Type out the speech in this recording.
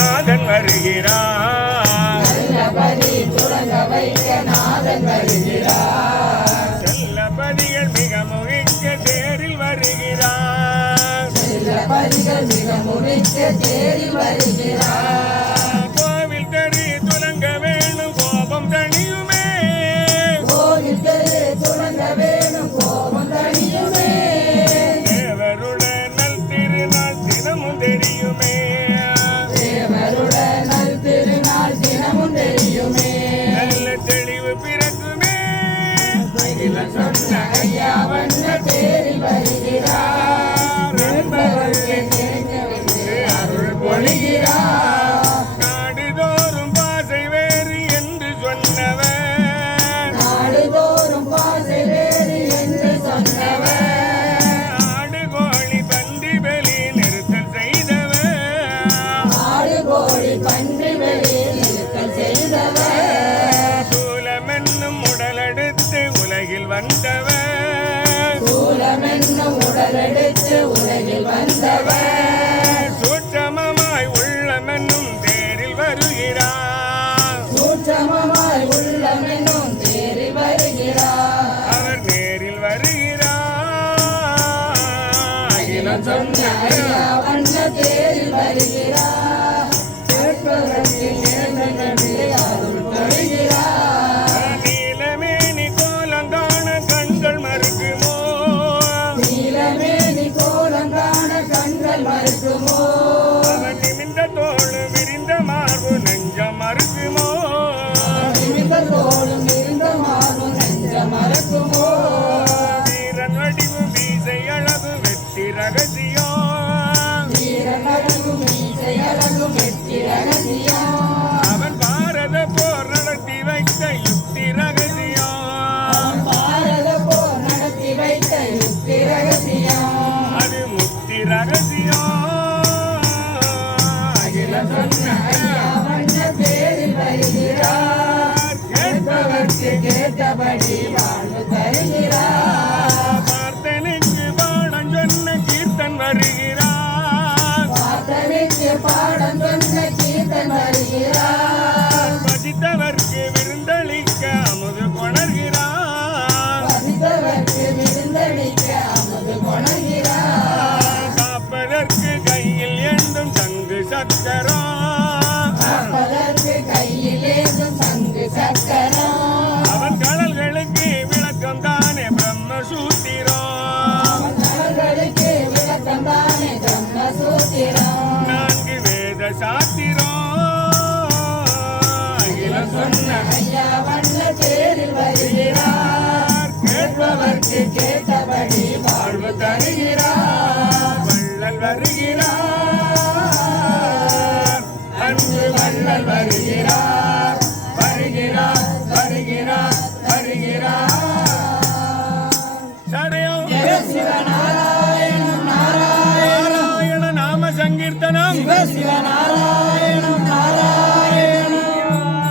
நாதன் வருகிறார், நல்லபடி துறங்க வைக்க நாதன் வருகிறார், செல்லபதிகள் மிக முகிக்க தேரில் வருகிறார், செல்லபதிகள் மிக முகிக்க தேரில் வருகிறார், கோவில் தெரு துலங்க வேணும் கோபம் தணியுமே, கோவில் தெரு துறங்க வேணும் கோபம் தணியுமே, தேவருடன் நல் திருநாள் தினமும் தெரியுமே, தேவருடன் நல் திருநாள் தினமும் தெரியுமே, நல்ல தெளிவு பிறக்குமே, சொன்ன ஐயா வண்ண தேரில் வருகிறார், என்பவருக்கு கேட்கவில்லை அருள் பொழிகிறார், நாடுதோறும் பாசை வேறு என்று சொன்னவர், நாடுதோறும் பாசை வேறு என்று சொன்னவர், ஆடு கோழி பன்றி பலி நிறுத்தல் செய்தவர், ஆடு கோழி பன்றி வெளியில் நிறுத்தல் செய்தவர், சூலமென்னும் உடலெடுத்து உலகில் வந்தவர், சூலமென்னும் உடலெடுத்து உலகில் வந்தவர், சூட்சமமாய் உள்ளமென்னும் தேரில் வருகிறார், சூட்சமமாய் உள்ளமென்னும் தேரில் வருகிறார், அவர் நேரில் வருகிறார், அகிலம் சொன்ன ஐயா வண்ண தேரில் வருகிறார், கேட்பவருக்கு கேட்டவருக்கு அருள் பொழிகிறார், நீலமேனி கோலங்கான கண்கள் மறுக்குமோ, நீலமேனி கோலம் காண கண்கள் மறுக்குமோ, அவன் நிமிந்த தோಳು விரிந்த மார்பு நெஞ்சம் மறுக்குமோ, நிமிந்த தோளும் இருந்த மாறும் நெஞ்ச மறக்குமோ, வீரன் வடிவு மீசை அளவு வெற்றி ரகசியம், வீரன் அழகும் மீசை அழகும் வெற்றி ரகசியம், அவன் பாரத போர் நடத்தி வைத்த யுக்தி ரகசியம், பாரத போர் நடத்தி வைத்த யுக்தி ரகசியம், அது முக்தி ரகசியம், அகிலம் சொன்ன ஐயா வண்ண தேரில் வருகிறார், கேட்பவர்க்கு கேட்டபடி வாழ்வு தருகிறார், பார்த்தனுக்கு பாடம் சொன்ன கீர்த்தன் வருகிறார், பார்த்தனுக்கு பாடம் சொன்ன கீர்த்தன் வருகிறார், பசித்தவர்க்கு விருந்தளிக்க அமுது கொணர்கிறார், பசித்தவர்க்கு விருந்தளிக்க அமுது கொணர்கிறார், காப்பதற்கு கையில் என்றும் தங்கு சக்கரம், காப்பதற்கு கையில் ஏதும் சங்கு சக்கரம், அவன் கடல்களுக்கு விளக்கம் தானே பிரம்மசூத்திரம், அவன் கடல்களுக்கு விளக்கம் தானே பிரம்மசூத்திரம், நான்கு வேத சாத்திரம், அகிலம் சொன்ன ஐயா வண்ண தேரில் வருகிறார், கேட்பவர்க்கு கேட்டபடி வாழ்வு தருகிறார், வள்ளல் வருகிறார், அன்பு வள்ளல் வருகிறார், வருகிறார் வருகிறார் வருகிறார், சதயம் ஜெய சிவநாராயண நாராயண நாராயண நாம சங்கீர்த்தனம் சிவ சிவநாராயண